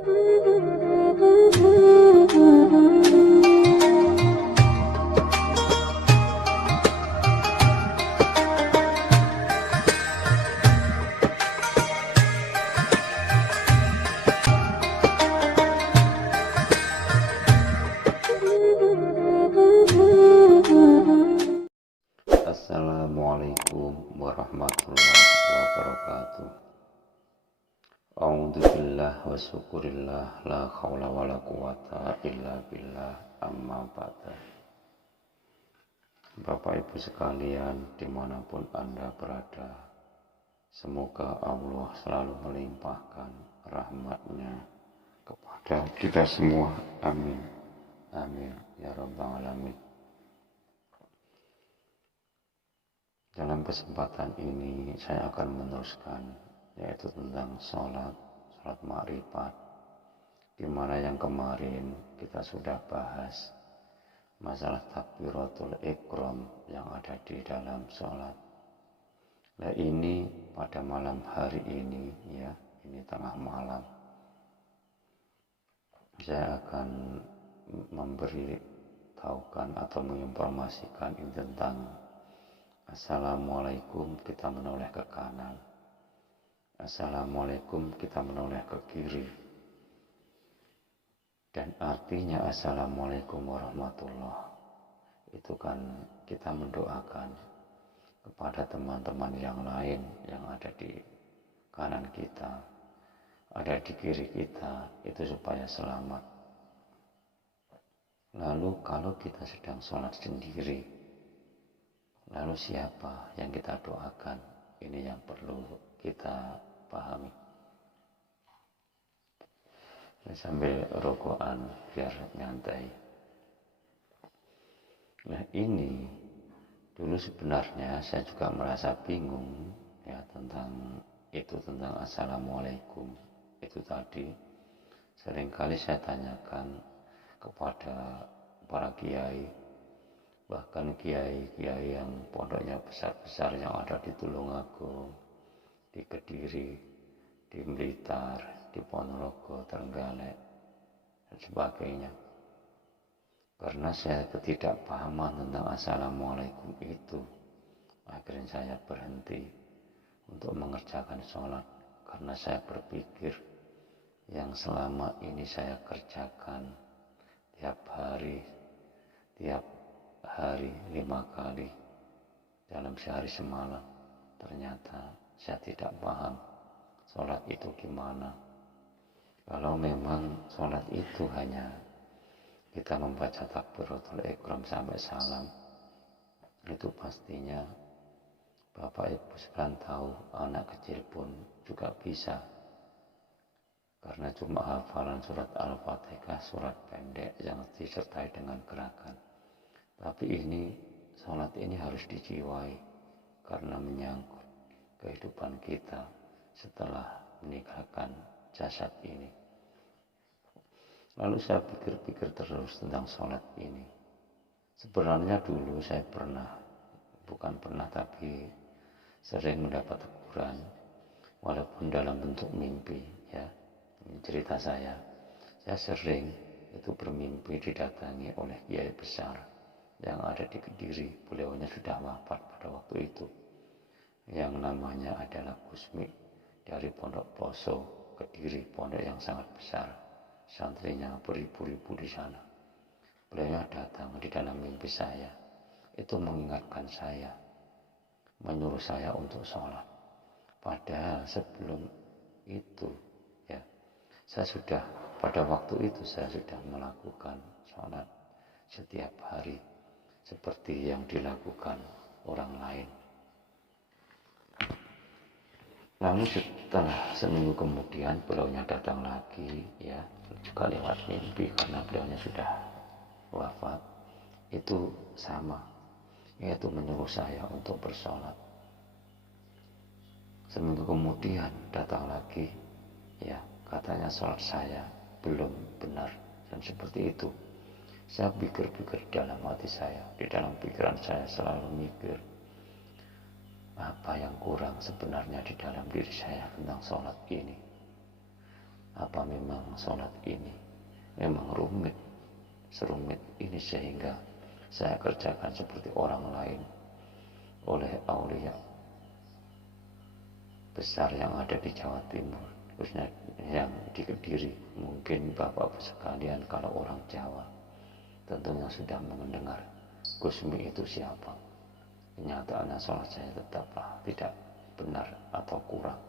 Assalamualaikum warahmatullahi wabarakatuh. A'udzubillah wa syukurillah la haula wa la quwata illa billah amma ba'da. Bapak Ibu sekalian dimanapun Anda berada, semoga Allah selalu melimpahkan rahmatnya kepada kita semua. Amin. Amin ya rabbal alamin. Dalam kesempatan ini saya akan meneruskan yaitu tentang sholat ma'rifat, di mana yang kemarin kita sudah bahas masalah takbiratul ihram yang ada di dalam sholat. Nah ini pada malam hari ini ya, ini tengah malam, saya akan memberitahukan atau menginformasikan ini tentang Assalamualaikum, kita menoleh ke kanan. Assalamualaikum, kita menoleh ke kiri. Dan artinya Assalamualaikum warahmatullah, itu kan kita mendoakan kepada teman-teman yang lain yang ada di kanan kita, ada di kiri kita, itu supaya selamat. Lalu kalau kita sedang sholat sendiri, lalu siapa yang kita doakan? Ini yang perlu kita pahami. Sambil rokokan biar nyantai. Nah ini dulu sebenarnya saya juga merasa bingung ya tentang Assalamualaikum. Itu tadi seringkali saya tanyakan kepada para kiai, bahkan kiai-kiai yang pondoknya besar-besar yang ada di Tulungagung, di Kediri, di Blitar, di Ponorogo, Trenggalek, dan sebagainya. Karena saya ketidakpahaman tentang Assalamualaikum itu, akhirnya saya berhenti untuk mengerjakan sholat. Karena saya berpikir yang selama ini saya kerjakan tiap hari 5 kali dalam sehari semalam, ternyata saya tidak paham sholat itu gimana. Kalau memang sholat itu hanya kita membaca takbiratul ihram sampai salam, itu pastinya Bapak Ibu sekalian tahu, anak kecil pun juga bisa, karena cuma hafalan surat Al-Fatihah, surat pendek yang disertai dengan gerakan. Tapi ini, sholat ini harus dijiwai karena menyangkut kehidupan kita setelah meninggalkan jasad ini. Lalu saya pikir-pikir terus tentang sholat ini. Sebenarnya dulu saya tapi sering mendapat teguran, walaupun dalam bentuk mimpi ya. Ini cerita saya sering itu bermimpi didatangi oleh kiai besar yang ada di Kediri. Beliaunya sudah wafat pada waktu itu, yang namanya adalah Gusmi dari Pondok Ploso Kediri, pondok yang sangat besar, santrinya beribu-ribu di sana. Beliau datang di dalam mimpi saya, itu mengingatkan saya, menyuruh saya untuk sholat. Padahal sebelum itu ya, pada waktu itu saya sudah melakukan sholat setiap hari seperti yang dilakukan orang lain. Lalu setelah seminggu kemudian beliaunya datang lagi ya, juga lewat mimpi karena beliaunya sudah wafat. Itu sama, yaitu menyuruh saya untuk bersolat. Seminggu kemudian datang lagi ya, katanya sholat saya belum benar. Dan seperti itu saya pikir-pikir dalam hati saya, di dalam pikiran saya selalu mikir, apa yang kurang sebenarnya di dalam diri saya tentang sholat ini. Apa memang sholat ini memang rumit, serumit ini sehingga saya kerjakan seperti orang lain oleh aulia besar yang ada di Jawa Timur, khususnya yang di Kediri. Mungkin Bapak-Bapak sekalian kalau orang Jawa tentunya sudah mendengar Gusmi itu siapa. Kenyataannya sholat saya tetaplah tidak benar atau kurang.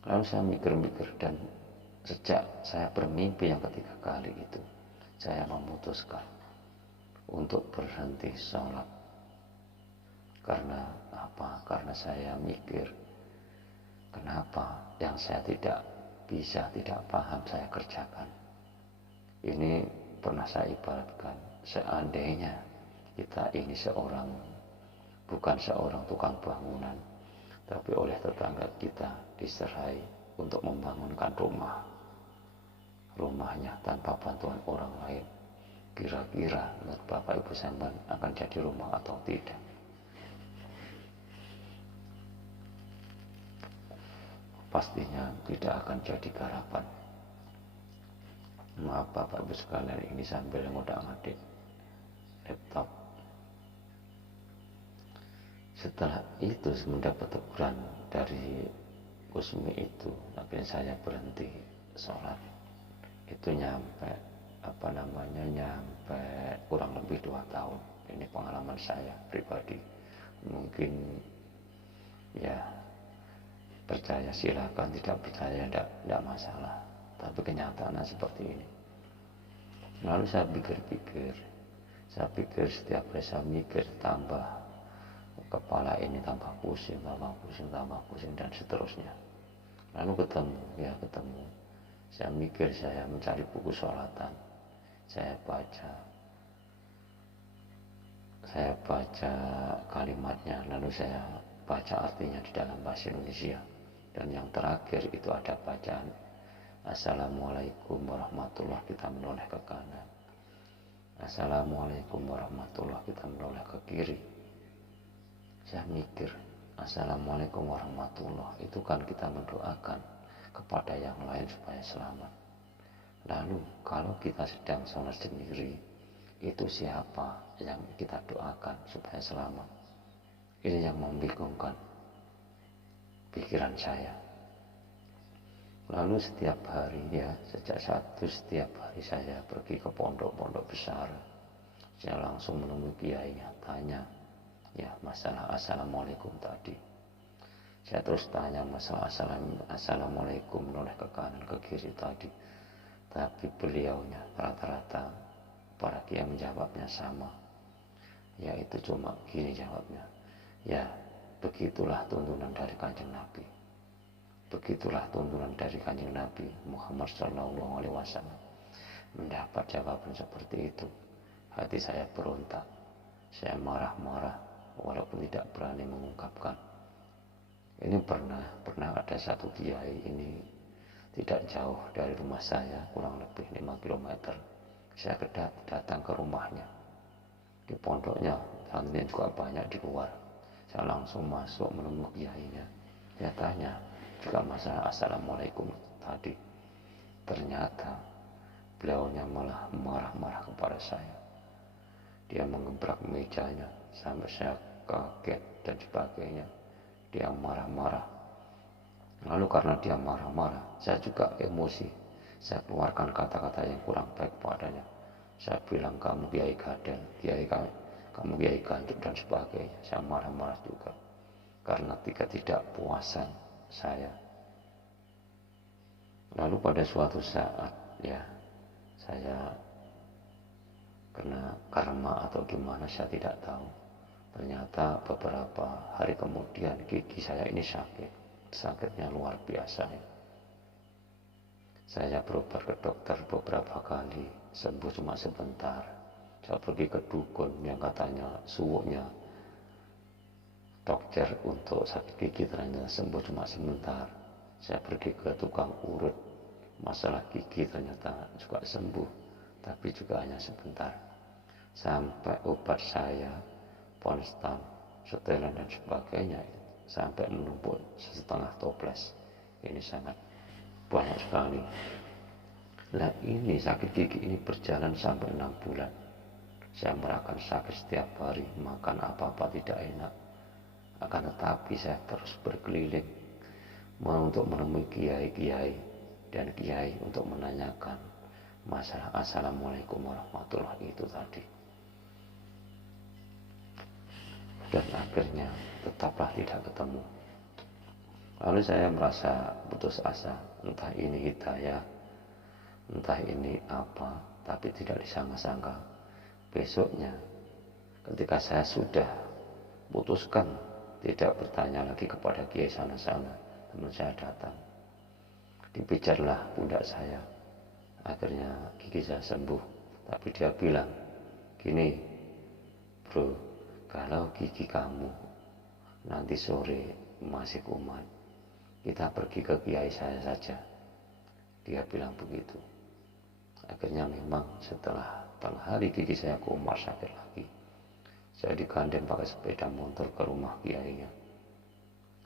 Lalu saya mikir-mikir, dan sejak saya bermimpi yang ketiga kali itu, saya memutuskan untuk berhenti sholat. Karena apa? Karena saya mikir, kenapa yang saya tidak bisa, tidak paham saya kerjakan. Ini pernah saya ibaratkan, seandainya kita ini bukan seorang tukang bangunan, tapi oleh tetangga kita diserai untuk membangunkan rumahnya tanpa bantuan orang lain. Kira-kira menurut Bapak Ibu sekalian akan jadi rumah atau tidak? Pastinya tidak akan jadi garapan. Maaf Bapak Ibu sekalian, ini sambil ngodak-ngadik laptop. Setelah itu mendapat teguran dari Gusmi itu, akhirnya saya berhenti sholat. Itu nyampe kurang lebih 2 tahun. Ini pengalaman saya pribadi. Mungkin ya percaya silakan, tidak percaya tidak masalah. Tapi kenyataannya seperti ini. Lalu saya pikir setiap kali saya mikir tambah kepala ini tambah pusing, dan seterusnya. Lalu ketemu. Saya mikir, saya mencari buku sholatan. Saya baca kalimatnya, lalu saya baca artinya di dalam bahasa Indonesia. Dan yang terakhir itu ada bacaan Assalamualaikum warahmatullahi, kita menoleh ke kanan. Assalamualaikum warahmatullahi, kita menoleh ke kiri. Saya mikir, Assalamualaikum warahmatullahi, itu kan kita mendoakan kepada yang lain supaya selamat. Lalu kalau kita sedang sholat sendiri, itu siapa yang kita doakan supaya selamat? Ini yang membingungkan pikiran saya. Lalu setiap hari setiap hari saya pergi ke pondok-pondok besar. Saya langsung menemui kiainya, tanya masalah Assalamualaikum tadi. Saya terus tanya masalah Assalamualaikum menoleh ke kanan ke kiri tadi. Tapi beliaunya rata-rata para kiai menjawabnya sama, yaitu cuma gini jawabnya, ya begitulah tuntunan dari Kanjeng Nabi. Begitulah tuntunan dari Kanjeng Nabi Muhammad SAW. Mendapat jawaban seperti itu, hati saya berontak. Saya marah-marah walaupun tidak berani mengungkapkan. Ini pernah ada satu kiai, ini tidak jauh dari rumah saya, kurang lebih 5 km. Saya datang ke rumahnya. Di pondoknya santri juga banyak di luar. Saya langsung masuk menemui kiainya. Saya tanya juga masalah Assalamualaikum tadi. Ternyata beliaunya malah marah-marah kepada saya. Dia mengebrak mejanya sampai saya kaget dan sebagainya. Dia marah-marah. Lalu karena dia marah-marah, saya juga emosi. Saya keluarkan kata-kata yang kurang baik padanya. Saya bilang, kamu kiai gadel, kamu kiai gandut dan sebagainya. Saya marah-marah juga karena ketidakpuasan saya. Lalu pada suatu saat saya kena karma atau gimana, saya tidak tahu. Ternyata beberapa hari kemudian gigi saya ini sakitnya luar biasa. Saya berobat ke dokter beberapa kali, sembuh cuma sebentar. Saya pergi ke dukun yang katanya suwuknya dokter untuk sakit gigi, ternyata sembuh cuma sebentar. Saya pergi ke tukang urut, masalah gigi ternyata juga sembuh, tapi juga hanya sebentar. Sampai obat saya, Ponstan, setelan dan sebagainya, sampai menumpuk setengah toples. Ini sangat banyak sekali. Nah ini sakit gigi ini berjalan sampai 6 bulan. Saya merasakan sakit setiap hari, makan apa-apa tidak enak. Akan tetapi saya terus berkeliling untuk menemui kiai-kiai dan kiai untuk menanyakan masalah assalamualaikum warahmatullahi itu tadi. Dan akhirnya tetaplah tidak ketemu. Lalu saya merasa putus asa, entah ini hidayah, entah ini apa, tapi tidak disangka-sangka. Besoknya ketika saya sudah putuskan tidak bertanya lagi kepada kiai sana-sana, teman saya datang, dipijatlah pundak saya. Akhirnya gigi saya sembuh. Tapi dia bilang gini, bro, kalau gigi kamu nanti sore masih kumat, kita pergi ke kiai saya saja. Dia bilang begitu. Akhirnya memang setelah tengah hari gigi saya kumat sakit lagi. Saya digandeng pakai sepeda motor ke rumah kiainya.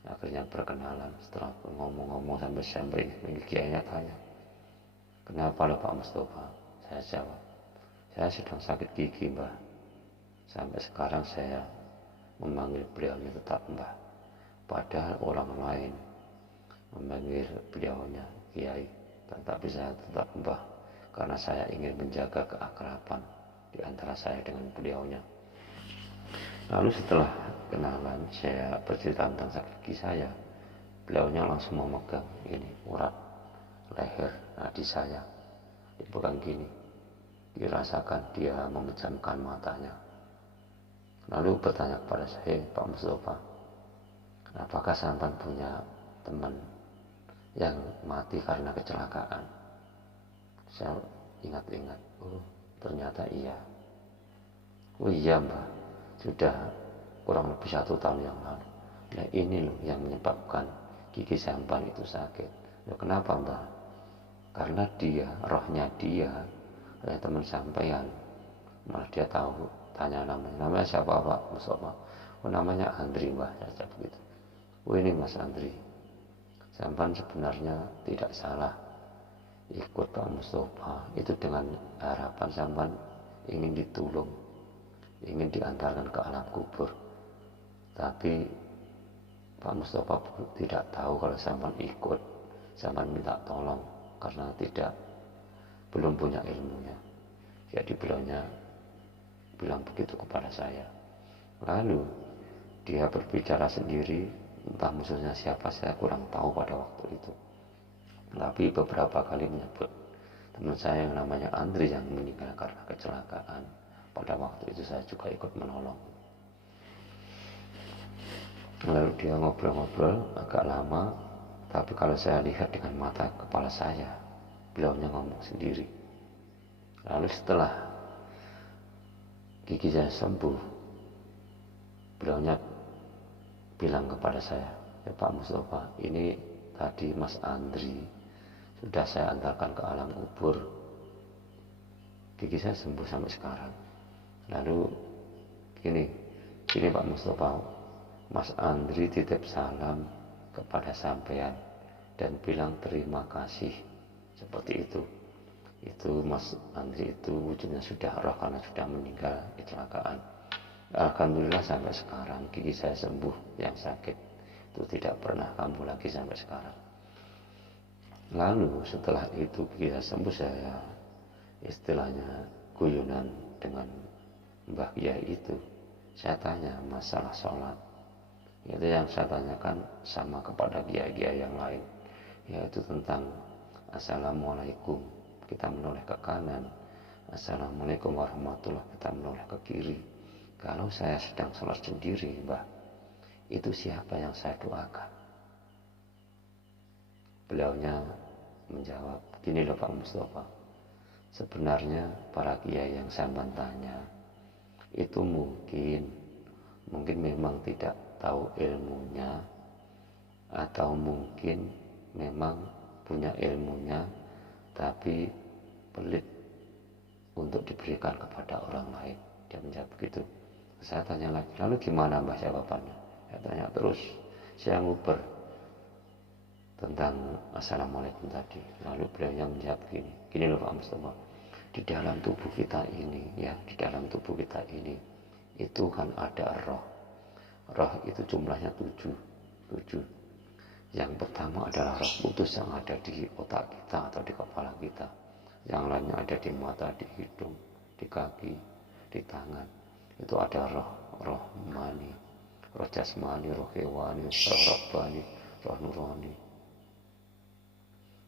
Akhirnya perkenalan. Setelah ngomong-ngomong sampai kiainya tanya, kenapa lo Pak Mustafa? Saya jawab, saya sedang sakit gigi mbah. Sampai sekarang saya memanggil beliaunya tetap mbah. Padahal orang lain memanggil beliaunya kiai, tetapi saya tetap mbah karena saya ingin menjaga keakraban di antara saya dengan beliaunya. Lalu setelah kenalan, saya bercerita tentang sakit gigi saya. Beliaunya langsung memegang ini urat leher nadi saya, dipegang gini, dirasakan. Dia memejamkan matanya, lalu bertanya kepada saya, Pak Mustafa, apakah sampan punya teman yang mati karena kecelakaan? Saya ingat-ingat, oh ternyata iya. Oh iya mbak, sudah kurang lebih 1 tahun yang lalu. Nah ini loh yang menyebabkan gigi sampan itu sakit. Loh, kenapa mbak? Karena dia, rohnya dia, teman sampean, malah dia tahu, tanya namanya siapa Pak Mustafa? Oh namanya Andri mbak, saya begitu. Oh ini Mas Andri, sampan sebenarnya tidak salah ikut Pak Mustafa itu dengan harapan sampan ingin ditolong, ingin diantarkan ke alam kubur. Tapi Pak Mustafa tidak tahu kalau sampan ikut, sampan minta tolong karena belum punya ilmunya. Jadi beliaunya bilang begitu kepada saya. Lalu dia berbicara sendiri, entah musuhnya siapa saya kurang tahu pada waktu itu. Tapi beberapa kali menyebut teman saya yang namanya Andri yang meninggal karena kecelakaan. Pada waktu itu saya juga ikut menolong. Lalu dia ngobrol-ngobrol agak lama, tapi kalau saya lihat dengan mata kepala saya, beliaunya ngomong sendiri. Lalu setelah gigi saya sembuh, beliaunya bilang kepada saya, ya Pak Mustafa, ini tadi Mas Andri sudah saya antarkan ke alam kubur, gigi saya sembuh sampai sekarang. Lalu gini Pak Mustafa, Mas Andri titip salam kepada sampean dan bilang terima kasih. Seperti itu. Itu Mas Andri itu wujudnya sudah roh karena sudah meninggal kecelakaan. Alhamdulillah sampai sekarang gigi saya sembuh, yang sakit itu tidak pernah kambuh lagi sampai sekarang. Lalu setelah itu gigi saya sembuh, saya istilahnya guyonan dengan Mbah Kiai itu. Saya tanya masalah sholat. Itu yang saya tanyakan sama kepada kiai-kiai yang lain, yaitu tentang assalamualaikum, kita menoleh ke kanan, assalamualaikum warahmatullahi, kita menoleh ke kiri. Kalau saya sedang sholat sendiri mbah, itu siapa yang saya doakan? Beliaunya menjawab, gini loh Pak Mustafa, sebenarnya para kiai yang saya tanya itu mungkin memang tidak tahu ilmunya, atau mungkin memang punya ilmunya tapi pelit untuk diberikan kepada orang lain. Dia menjawab begitu. Saya tanya lagi, lalu gimana mbah jawabannya? Saya tanya terus, saya nguber tentang assalamualaikum tadi. Lalu beliau menjawab gini loh Pak Mustafa, di dalam tubuh kita ini ya, di dalam tubuh kita ini itu kan ada roh. Roh itu jumlahnya 7. Yang pertama adalah roh kudus yang ada di otak kita atau di kepala kita. Yang lainnya ada di mata, di hidung, di kaki, di tangan. Itu ada roh mani, roh jasmani, roh hewani, roh rabbani, roh nurani.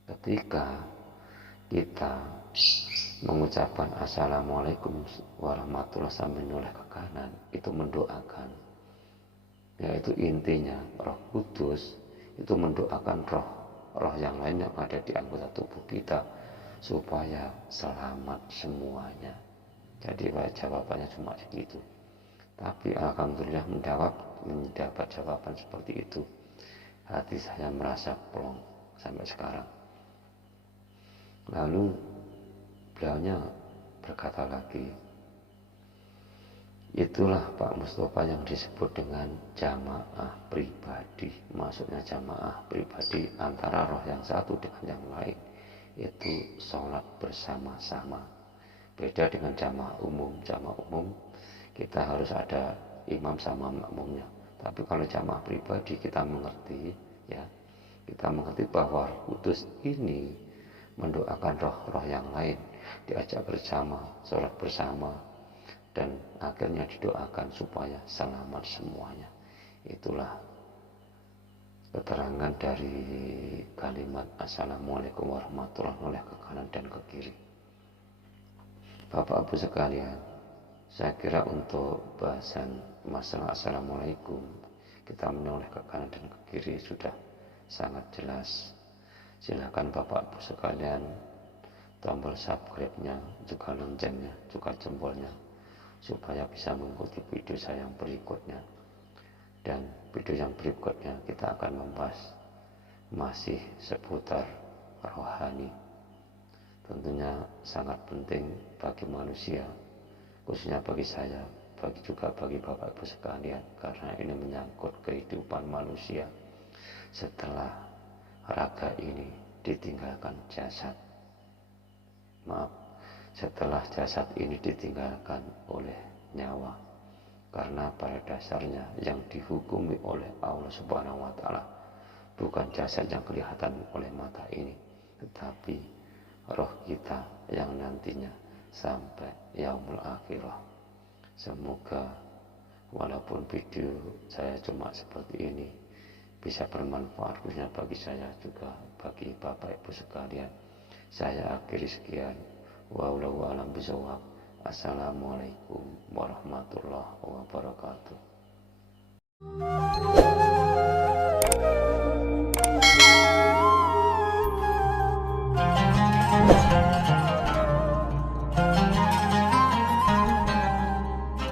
Ketika kita mengucapkan assalamualaikum warahmatullahi sambil menoleh ke kanan, itu mendoakan, yaitu intinya roh kudus itu mendoakan roh yang lain yang ada di anggota tubuh kita supaya selamat semuanya. Jadi jawabannya cuma segitu. Tapi alhamdulillah mendapat jawaban seperti itu, hati saya merasa plong sampai sekarang. Lalu beliaunya berkata lagi, itulah Pak Mustafa yang disebut dengan jamaah pribadi. Maksudnya jamaah pribadi antara roh yang satu dengan yang lain, itu sholat bersama-sama. Beda dengan jamaah umum. Jamaah umum kita harus ada imam sama makmumnya. Tapi kalau jamaah pribadi kita mengerti ya, kita mengerti bahwa kudus ini mendoakan roh-roh yang lain, diajak bersama, sholat bersama, dan akhirnya didoakan supaya selamat semuanya. Itulah keterangan dari kalimat assalamualaikum warahmatullahi wabarakatuh ke kanan dan ke kiri. Bapak Ibu sekalian, saya kira untuk bahasan masalah assalamualaikum, kita menoleh ke kanan dan ke kiri sudah sangat jelas. Silakan Bapak Ibu sekalian tombol subscribe-nya, juga loncengnya, juga jempolnya, supaya bisa mengikuti video saya yang berikutnya. Dan video yang berikutnya kita akan membahas masih seputar rohani. Tentunya sangat penting bagi manusia, khususnya bagi saya, juga bagi Bapak Ibu sekalian, karena ini menyangkut kehidupan manusia setelah raga ini ditinggalkan jasad. Setelah jasad ini ditinggalkan oleh nyawa. Karena pada dasarnya yang dihukumi oleh Allah Subhanahu wa Ta'ala bukan jasad yang kelihatan oleh mata ini, tetapi roh kita yang nantinya sampai yaumul akhirah. Semoga walaupun video saya cuma seperti ini bisa bermanfaat, khususnya bagi saya, juga bagi Bapak Ibu sekalian. Saya akhiri sekian. Wallahu a'lam bishawab. Assalamualaikum warahmatullahi wabarakatuh.